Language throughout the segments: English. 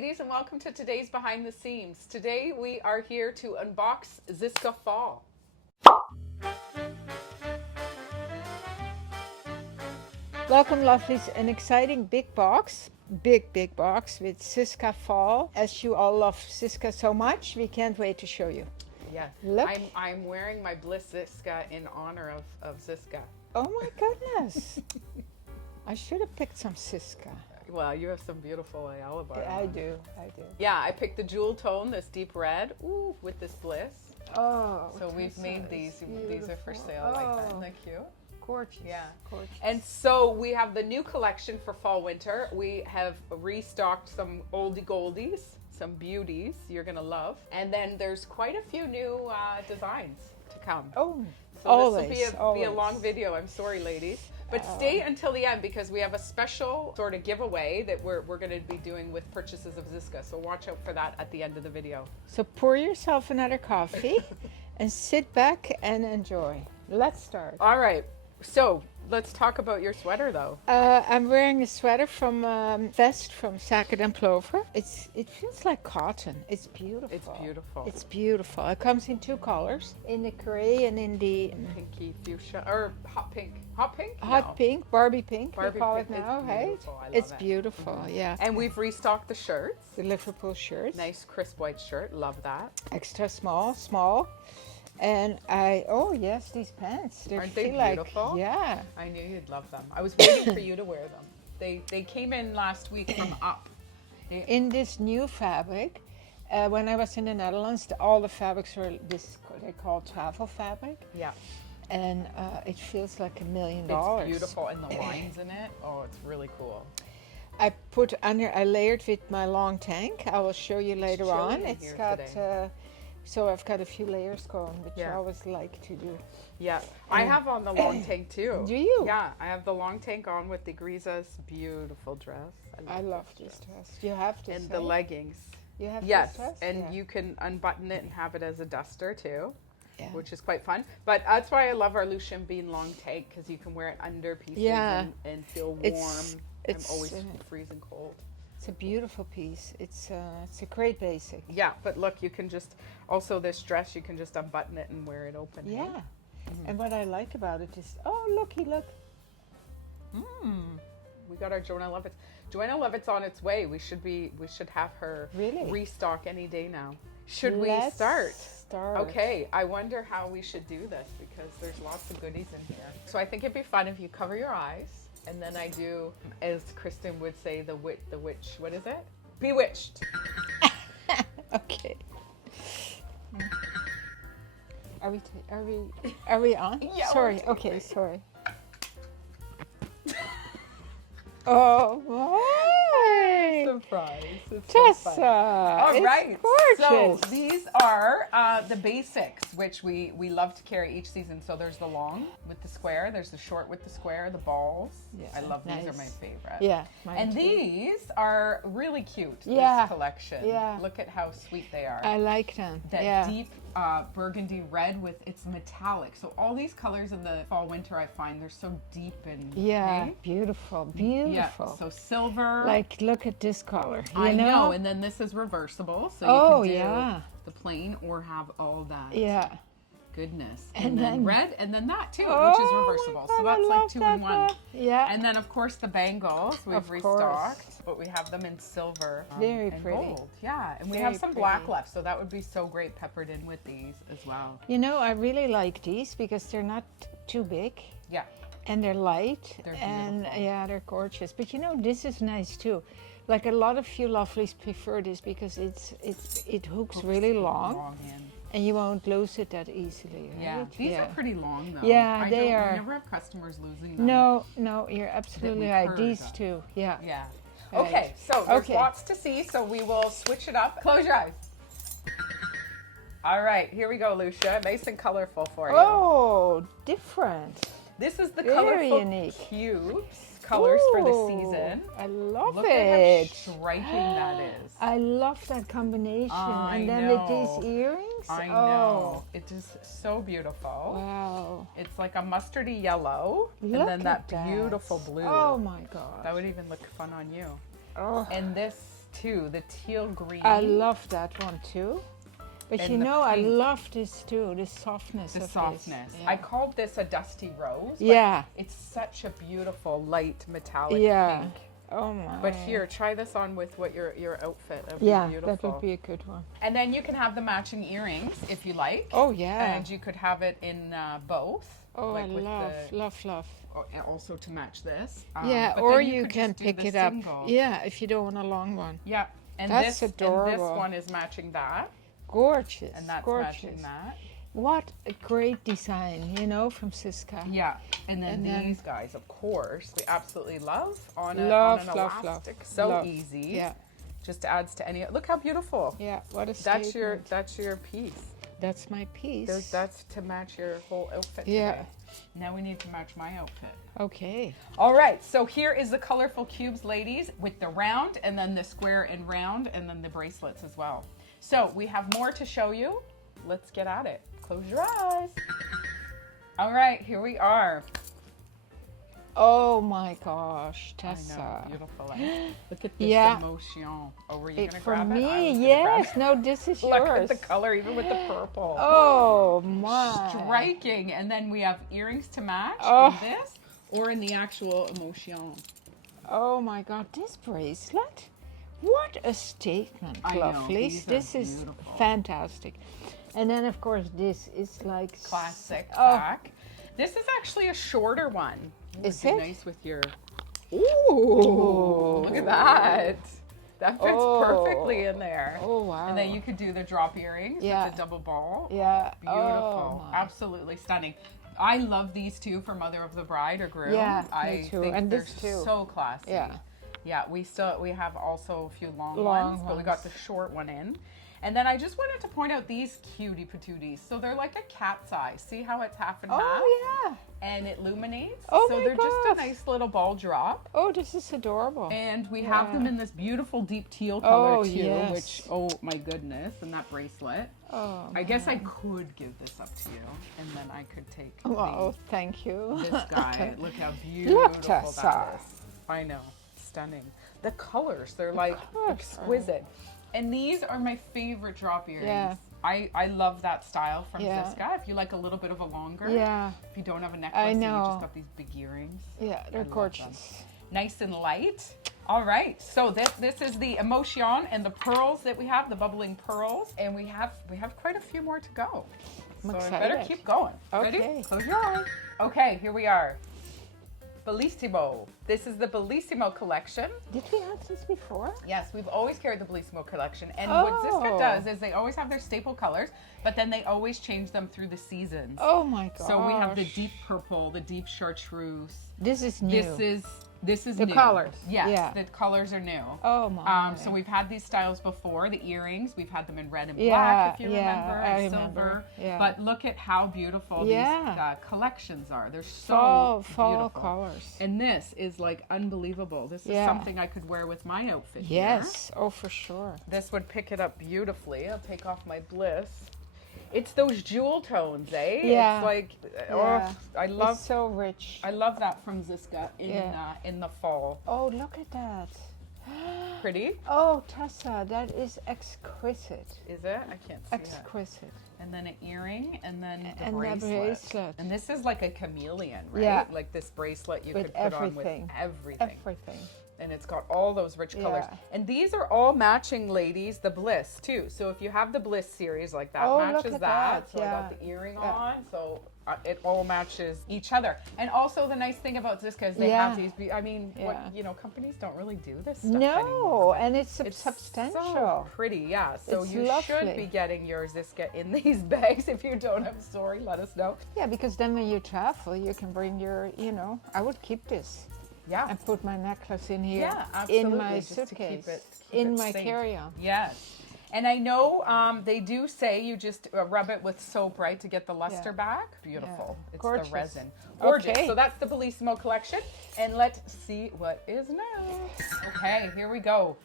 ladies, and welcome to today's Behind the Seams. Today we are here to unbox Zsiska Fall. Welcome, lovelies. An exciting big box with Zsiska Fall. As you all love Zsiska so much, we can't wait to show you. Yeah, Look. I'm wearing my Bliss Zsiska in honor of Zsiska. Oh my goodness. I should have picked some Zsiska. Well, you have some beautiful Ayala bar. I do. Yeah, I picked the jewel tone, this deep red, with this Bliss. Oh. So we've made these. These are for sale like that. Isn't that cute? Gorgeous. Yeah. Gorgeous. And so we have the new collection for fall winter. We have restocked some oldie goldies, some beauties you're gonna love, and then there's quite a few new designs to come. Oh, so always, this will be a long video. I'm sorry, ladies, but stay until the end because we have a special sort of giveaway that we're going to be doing with purchases of Zsiska. So watch out for that at the end of the video. So pour yourself another coffee and sit back and enjoy. Let's start. All right. So let's talk about your sweater, though. I'm wearing a sweater from vest from Sackett and Plover. It feels like cotton. It's beautiful. It's beautiful. It's beautiful. It comes in two colors, in the gray and in the pinky fuchsia or hot pink. Hot pink? Hot pink, Barbie pink. Barbie we call pink. it now, right? It's beautiful. Yeah. And we've restocked the shirts. The Liverpool shirts. Nice crisp white shirt. Love that. Extra small. And yes, these pants. Aren't they beautiful? Yeah. I knew you'd love them. I was waiting for you to wear them. They came in last week from Up. In this new fabric, when I was in the Netherlands, all the fabrics were this, they call travel fabric. Yeah. And it feels like $1 million. It's beautiful, and the lines in it. Oh, it's really cool. I layered with my long tank. I will show you later on. It's got. So I've got a few layers going, which I always like to do. Yeah, I have on the long tank too. Do you? Yeah, I have the long tank on with the Grisa's beautiful dress. I love this dress. You have to. And the leggings. You have this dress? And you can unbutton it and have it as a duster too, which is quite fun. But that's why I love our Lousje Bean long tank, because you can wear it under pieces and feel warm. I'm always freezing cold. It's a beautiful piece. It's a great basic. Yeah, but look, you can just, also this dress, you can just unbutton it and wear it open. Yeah. And what I like about it is, look. We got our Joanna Levitt's. Joanna Levitt's on its way. We should have her restock any day now. Should we start? Okay, I wonder how we should do this because there's lots of goodies in here. So I think it'd be fun if you cover your eyes. And then I do, as Kristen would say, the witch. What is it? Bewitched. Okay. Are we on? Yeah. Sorry. Okay. Sorry. Oh my! Surprise! It's Tessa. So fun. All right. Gorgeous. So these are the basics, which we love to carry each season. So there's the long with the square. There's the short with the square. The balls. Yeah, I love these. Are my favorite. Yeah. And too. These are really cute. Yeah. This collection. Yeah. Look at how sweet they are. I like them. That deep burgundy red with it's metallic. So all these colors in the fall winter, I find they're so deep and beautiful. Yeah, so silver. Like, look at this color. I know, and then this is reversible, so you can do the plain or have all that goodness. And then red, and then that too, which is reversible. So that's like 2 in 1. Yeah. And then of course the bangles we've restocked, but we have them in silver Very and pretty. gold. Yeah, and we have some black left, so that would be so great peppered in with these as well. You know, I really like these because they're not too big. Yeah. And they're light, they're and they're gorgeous. But you know, this is nice too. Like a lot of you lovelies prefer this because it hooks really long and you won't lose it that easily. Right? Yeah, these are pretty long though. Yeah, they are. We never have customers losing them. No, you're absolutely right. These two, yeah. Yeah. Right. Okay, so there's lots to see, so we will switch it up. Close your eyes. All right, here we go, Lousje. Nice and colorful for you. Oh, different. This is the Very colorful unique. cubes colors for the season. I love Look it. Look at how striking that is. I love that combination. And then with these earrings. I know. It is so beautiful. Wow. It's like a mustardy yellow. Look and then that at beautiful blue. Oh my God. That would even look fun on you. Oh. And this too, the teal green. I love that one too. But And you know, I pink. love this too, the softness The of softness. this. I called this a dusty rose. But Yeah. it's such a beautiful light metallic Yeah. pink. Oh my. But here, try this on with what your outfit. That'd Yeah, be beautiful. that would be a good one. And then you can have the matching earrings if you like. Oh yeah. And you could have it in both. Oh, like I with love. and also to match this. Yeah, but or then you could can just do pick the it up. single. Yeah, if you don't want a long one. Yeah. And That's this adorable. one is matching that. Gorgeous. And that's gorgeous. matching that. What a great design, you know, from Zsiska. Yeah. And then And these guys, of course, we absolutely love on an Love. elastic. So Love. easy. Yeah. Just adds to any. Look how beautiful. Yeah, what a That's statement. your piece. That's my piece. That's to match your whole outfit. Yeah. Today. Now we need to match my outfit. Okay. All right, so here is the colorful cubes, ladies, with the round and then the square and round and then the bracelets as well. So we have more to show you. Let's get at it. Close your eyes. All right, here we are. Oh my gosh, I know, Tessa. beautiful. Eh? Look at this Yeah. emotion. Oh, were you going to For grab it? I was me, gonna yes. grab it. No, this is Look yours. at the color, even with the purple. Oh my. Striking. And then we have earrings to match Oh. in this or in the actual emotion. Oh my God, this bracelet. What a statement, I know, lovely. these are This is beautiful. fantastic. And then, of course, this is like Classic Oh, pack. This is actually a shorter one. Is Would be it? nice with your. Ooh, look at that. That fits Oh. perfectly in there. Oh wow. And then you could do the drop earrings Yeah. with the double ball. Yeah. Beautiful. Oh, my. Absolutely stunning. I love these two for mother of the bride or groom. Yeah, I me too. think And they're this too. so classy. Yeah. Yeah, we have also a few long Long ones, but we got ones. the short one in. And then I just wanted to point out these cutie patooties. So they're like a cat's eye. See how it's half and half? Oh yeah. And it illuminates. Oh so my they're just a gosh. nice little ball drop. Oh, this is adorable. And we have Yeah. them in this beautiful deep teal color Oh, too, yes. which, oh my goodness, and that bracelet. Oh. I guess I could give this up to you, and then I could take Oh, thank you. this guy. Look how beautiful Tessa. that is. I know, stunning. The colors, they're like colors are- exquisite. And these are my favorite drop earrings. Yeah. I love that style from Yeah. Zsiska. If you like a little bit of a longer, Yeah. if you don't have a necklace, I and you know. just got these big earrings. Yeah, they're love them. gorgeous. Nice and light. All right, so this is the emotion and the pearls that we have, the bubbling pearls, and we have quite a few more to go. I'm So I better excited. keep going. Okay. Ready? Close your eyes. Okay, here we are. Balisimo. This is the Balisimo collection. Did we have this before? Yes, we've always carried the Balisimo collection. And what Zsiska Oh. does is they always have their staple colors, but then they always change them through the seasons. Oh my gosh. So we have the deep purple, the deep chartreuse. This is new. This is The new. colors. Yes, Yeah. the colors are new. Oh my. So we've had these styles before. The earrings, we've had them in red and black, Yeah, if you yeah, remember, I and remember. silver. Yeah. But look at how beautiful Yeah. these collections are. They're so fall beautiful. colors. And this is like unbelievable. This is Yeah. something I could wear with my outfit here. Yes. Oh, for sure. This would pick it up beautifully. I'll take off my bliss. It's those jewel tones, eh? Yeah. It's like, Yeah. I love It's so rich. I love that from Zsiska in the fall. Oh, look at that. Pretty, Oh, Tessa, that is exquisite. is it? I can't see it. Exquisite. And then an earring, and then the And the bracelet. bracelet. And this is like a chameleon, right? Yeah. Like this bracelet you With could put everything. on with everything. Everything. And it's got all those rich colors. Yeah. And these are all matching, ladies, the Bliss too. So if you have the Bliss series like that, Oh, look matches at that. that. So I Yeah. got the earring Yeah. on. So it all matches each other. And also the nice thing about Zsiska is they Yeah. have these, I mean, Yeah. companies don't really do this stuff No, anymore. and it's, It's substantial. so pretty, yeah. So It's you should lovely. be getting your Zsiska in these bags. If you don't, I'm sorry, let us know. Yeah, because then when you travel, you can bring your, I would keep this Yeah. and put my necklace in here, Yeah, absolutely. in my just to keep suitcase, keep in it my safe. carry-on. Yes. And I know they do say you just rub it with soap, right, to get the luster Yeah. back. Beautiful. Yeah. It's Gorgeous. the resin. Gorgeous. Okay. So that's the Balisimo collection. And let's see what is next. Okay, here we go.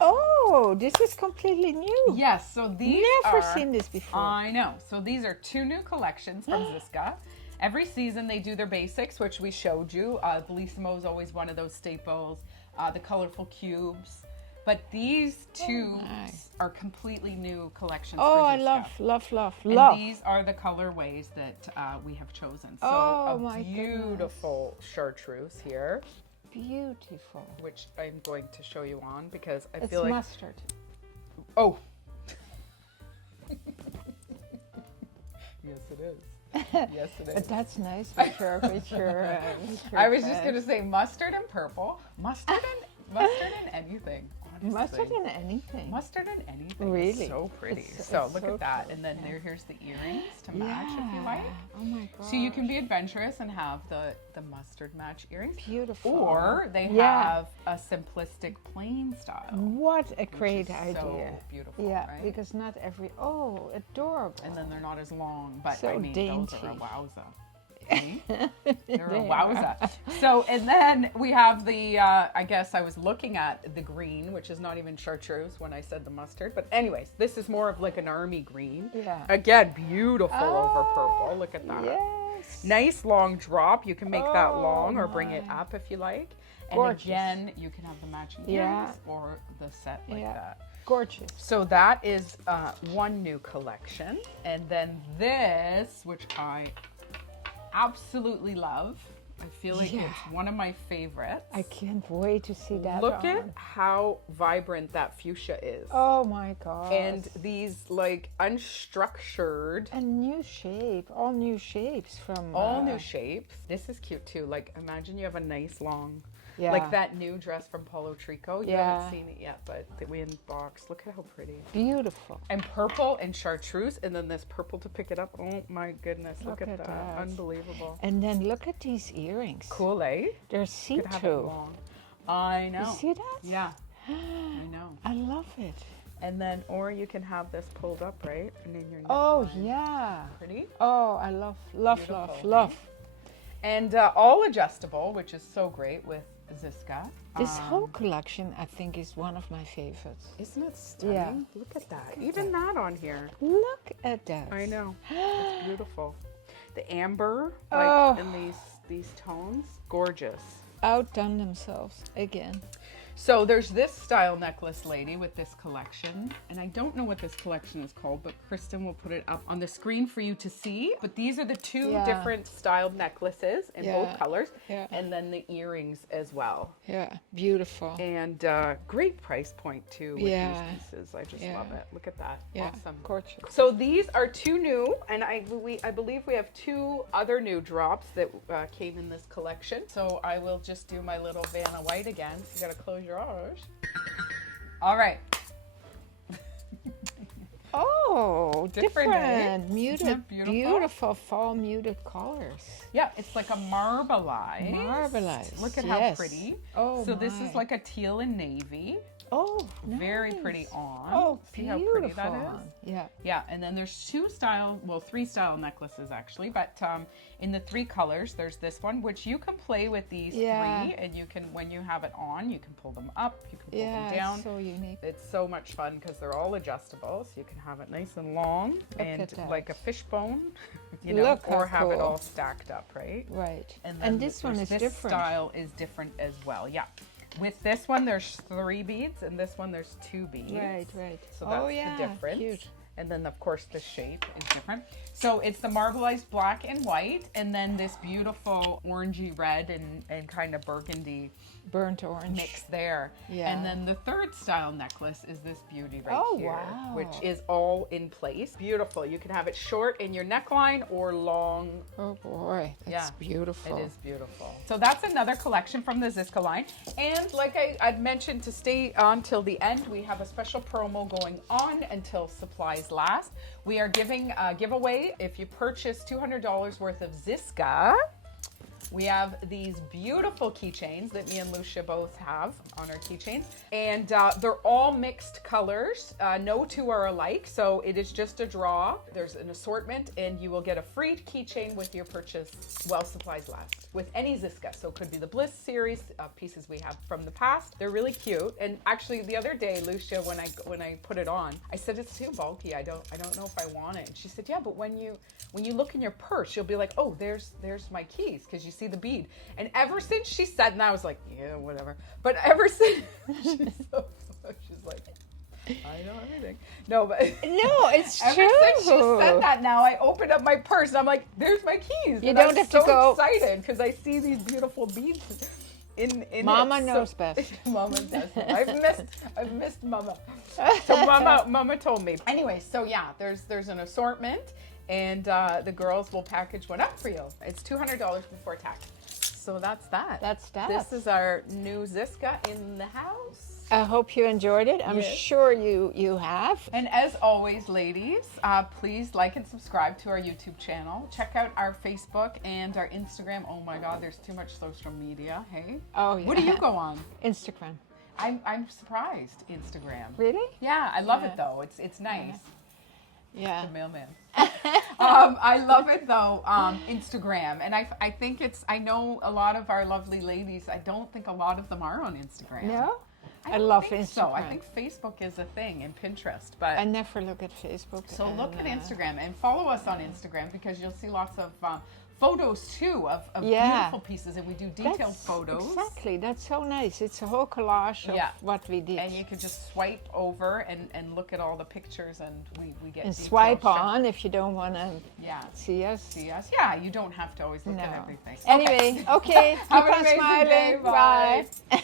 Oh, this is completely new. Yes, so these Never are... seen this before. I know. So these are 2 new collections from Zsiska. Every season they do their basics, which we showed you. Balisimo is always one of those staples. the colorful cubes. But these two are completely new collections for Zsiska. I love. And these are the colorways that we have chosen. So Oh, a beautiful chartreuse here. Beautiful. Which I'm going to show you on because I It's feel like... mustard. Oh. Yes, it is. Yes, it is. But that's nice with your I was just going to say mustard and purple. Mustard and anything. Honestly. Mustard and anything. Mustard and anything. Really? It's so pretty. It's Look so at that. cool. And then here's the earrings to match if you like. Oh my god. So you can be adventurous and have the mustard match earrings. Beautiful. Or they have a simplistic plain style. What a great which is idea. So beautiful, Yeah, right? because not every, adorable. And then they're not as long, but So I mean, dainty. those are a wowza. They're a wowza. So, and then we have the, I guess I was looking at the green, which is not even chartreuse when I said the mustard. But anyways, this is more of like an army green. Yeah. Again, beautiful over purple. Look at that. Yes. Nice long drop. You can make that long or bring it up if you like. And Gorgeous. again, you can have the matching earrings or the set like that. Gorgeous. So that is one new collection. And then this, which I absolutely love. I feel like it's one of my favorites. I can't wait to see that. Look at how vibrant that fuchsia is. Oh my god. And these like unstructured. And new shape, all new shapes from... All new shapes. This is cute too. Like imagine you have a nice long, Yeah. like that new dress from Polo Trico. You haven't seen it yet, but we unboxed. Look at how pretty. Beautiful. And purple and chartreuse, and then this purple to pick it up. Oh my goodness, look at that. Unbelievable. And then look at these earrings. Cool, eh? They're Could have it see-through. long. I know. You see that? Yeah, I know. I love it. And then, or you can have this pulled up, right? And in your neck. Oh, yeah. Pretty. Oh, I love. Beautiful, And all adjustable, which is so great with Zsiska. This whole collection, I think, is one of my favorites. Isn't it stunning? Yeah. Look at that. Even that on here. Look at that. I know. It's beautiful. The amber, like in these tones, gorgeous. Outdone themselves again. So there's this style necklace lady with this collection, and I don't know what this collection is called, but Kristen will put it up on the screen for you to see. But these are the two different styled necklaces in both colors, and then the earrings as well. Yeah, beautiful. And great price point too with these pieces. I just love it. Look at that. Awesome. Gorgeous. So these are two new, and I believe we have two other new drops that came in this collection. So I will just do my little Vanna White again. So you gotta close your eyes. All right. Oh, different. Muted, beautiful fall muted colors. Yeah, it's like a marbleized. Marbleized. Look at how pretty. Oh, so this is like a teal and navy. Oh, very nice. pretty on. Oh, see beautiful. how pretty that is? Yeah. Yeah, and then there's three style necklaces actually, but in the three colors, there's this one, which you can play with these three, and you can, when you have it on, you can pull them up, you can pull them down. It's so unique. It's so much fun because they're all adjustable, so you can have it nice and long and like a fishbone, you know, or have it all stacked up, right? Right. And then this one is different. This style is different as well, yeah. With this one, there's 3 beads, and this one, there's 2 beads. Right. So that's the difference. Cute. And then, of course, the shape is different. So it's the marbleized black and white, and then this beautiful orangey red and kind of burgundy burnt orange mix there. Yeah. And then the third style necklace is this beauty right here, wow. which is all in place. Beautiful. You can have it short in your neckline or long. Oh boy, that's beautiful. It is beautiful. So that's another collection from the Zsiska line. And like I'd mentioned, to stay on till the end, we have a special promo going on until supplies last. We are giving a giveaway if you purchase $200 worth of Zsiska. We have these beautiful keychains that me and Lousje both have on our keychains. And they're all mixed colors. No two are alike, so it is just a draw. There's an assortment, and you will get a free keychain with your purchase while supplies last with any Zsiska. So it could be the Bliss series pieces we have from the past. They're really cute. And actually, the other day, Lousje, when I put it on, I said it's too bulky. I don't know if I want it. And she said, yeah, but when you look in your purse, you'll be like, oh, there's my keys, because you see see the bead. And ever since she said, and I was like, yeah, whatever. But ever since, she's like, I know everything. No, but it's ever true. since she said that, now I opened up my purse and I'm like, there's my keys. You and don't I'm have so to go. excited because I see these beautiful beads in Mama it. knows best. Mama does. I've missed Mama. So Mama told me. Anyway, so yeah, there's an assortment, and the girls will package one up for you. It's $200 before tax. So that's that. That's that. This is our new Zsiska in the house. I hope you enjoyed it. I'm sure you have. And as always, ladies, please like and subscribe to our YouTube channel. Check out our Facebook and our Instagram. Oh my God, there's too much social media. Hey. Oh yeah. What do you go on? Instagram. I'm surprised. Instagram. Really? Yeah, I love it though. It's nice. Yeah. The mailman. I love it though. Instagram, and I think I know a lot of our lovely ladies. I don't think a lot of them are on Instagram. No. I don't love think Instagram. So I think Facebook is a thing, and Pinterest, but I never look at Facebook. so look at Instagram and follow us on Instagram because you'll see lots of photos too of beautiful pieces, and we do detailed photos. Exactly, that's so nice. It's a whole collage of what we did. And you can just swipe over and look at all the pictures, and we get and swipe on if you don't want to see us. Yeah, you don't have to always look at everything. Anyway, okay. Have keep an on amazing smiling. day. Bye. Bye.